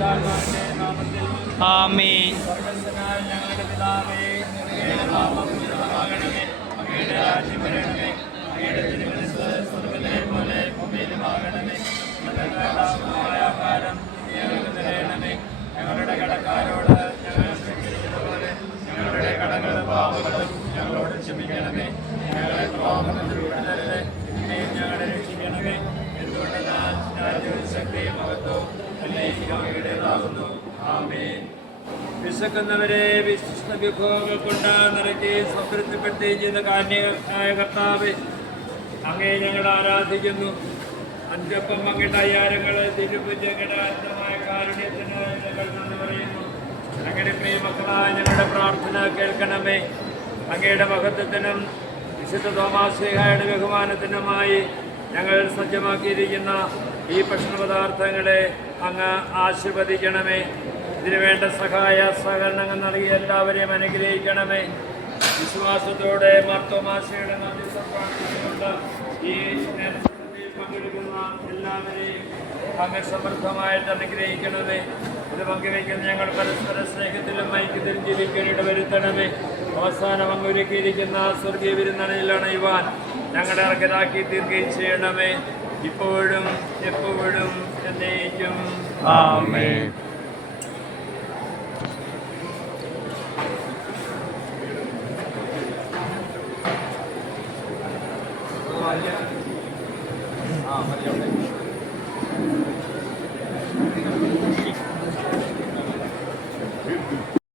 പരിശുദ്ധാത്മാവിന്റെ നാമത്തിൽ ആമേൻ. സ്വർഗ്ഗസ്ഥനായ ഞങ്ങളുടെ പിതാവേ, അങ്ങയുടെ നാമം പൂജിതമാകണമേ. അങ്ങയുടെ രാജ്യം വരണമേ. അങ്ങയുടെ തിരുമനസ്സ് സ്വർഗ്ഗത്തിലെ പോലെ ഭൂമിയിലുമാകണമേ. ഞങ്ങൾക്ക് ആവശ്യമായ ആഹാരം ഞങ്ങൾക്ക് തരണമേ. ഞങ്ങളുടെ കടക്കാരോട് ഞങ്ങൾ ക്ഷമിച്ചിരിക്കുന്ന പോലെ ഞങ്ങളുടെ കടങ്ങളും പാപങ്ങളും ഞങ്ങളോട് ക്ഷമിക്കണമേ. ഞങ്ങളെ പ്രലോഭനത്തിൽ ഉൾപ്പെടുത്തരുതേ, തിന്മയിൽ ഞങ്ങളെ രക്ഷിക്കണമേ. എന്തുകൊണ്ടെന്നാൽ രാജ്യവും ശക്തിയും മഹത്വവും എന്നേക്കും അങ്ങയുടേതാകുന്നു. ആമേൻ. വിശക്കുന്നവരെ വിശിഷ്ട വിഭവങ്ങൾ കൊണ്ട് നിറയ്ക്ക് സംതൃപ്തിപ്പെടുത്തുകയും ചെയ്ത കാരുണ്യനായ കർത്താവേ, അങ്ങയെ ഞങ്ങൾ ആരാധിക്കുന്നു. അഞ്ചപ്പം പങ്കിട്ട അയ്യാരങ്ങൾ തിരുപ്പുജങ്ങളുടെ അനന്തമായ കാരുണ്യത്തിന് ഞങ്ങൾ നന്ദി പറയുന്നു. അങ്ങയുടെ പ്രിയമക്കളായ ഞങ്ങളുടെ പ്രാർത്ഥന കേൾക്കണമേ. അങ്ങയുടെ മഹത്വത്തിനും വിശുദ്ധ തോമാശ്ലീഹായുടെ ബഹുമാനത്തിനുമായി ഞങ്ങൾ സജ്ജമാക്കിയിരിക്കുന്ന ഈ ഭക്ഷണപദാർത്ഥങ്ങളെ അങ്ങ് ആശീർവദിക്കണമേ. ഇതിനുവേണ്ട സഹായ സഹകരണങ്ങൾ നൽകി എല്ലാവരെയും അനുഗ്രഹിക്കണമേ. വിശ്വാസത്തോടെ മാർത്തോമാശ്ലീഹയുടെ മധ്യസ്ഥ പ്രാർത്ഥനകൊണ്ട് ഈ നേതൃത്വത്തിൽ പങ്കെടുക്കുന്ന എല്ലാവരെയും അങ്ങ് സമൃദ്ധമായിട്ട് അനുഗ്രഹിക്കണമേ. ഇത് പങ്കുവയ്ക്കുന്ന ഞങ്ങൾ പരസ്പര സ്നേഹത്തിലും ഐക്യത്തിലും ജീവിക്കാൻ ഇടവരുത്തണമേ. അവസാനം അങ്ങ് ഒരുക്കിയിരിക്കുന്ന സ്വർഗീയ വിരുന്നണയിൽ അണയുവാൻ ഞങ്ങളെ അർഹരാക്കി തീർക്കുകയും ചെയ്യണമേ. ഇപ്പോഴും എപ്പോഴും എന്നേക്കും ആമേൻ. മതി